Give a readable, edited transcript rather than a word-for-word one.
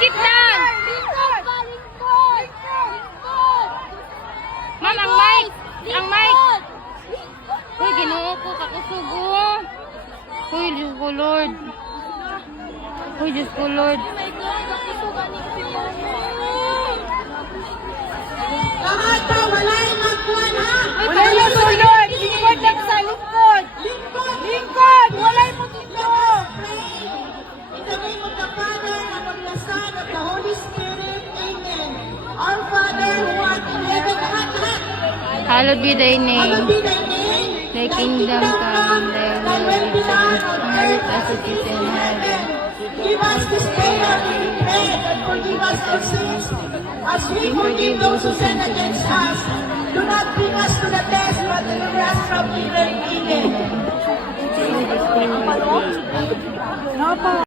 sit down. Ma'am, ang mic. Ang mic. Uy, ginoo ko. Kakusugo. Uy, Diyos ko, Lord. Uy, Diyos ko, Lord. Lahat na walay magkuhan ha. Walay mo sulod. Lingkod lang sa lingkod. Lingkod. Walay mo dito. In the name of the Father, and of the Son, and of the Holy Spirit. Amen. Our Father who art in heaven, Hallowed be thy hallowed name. be thy name. Thy kingdom come, thy will be done on earth as it is in heaven. Give us this day our daily bread, and forgive us our sins, as we forgive those who sin against us. Do not bring us to the test, but deliver us from evil. Amen. Napa.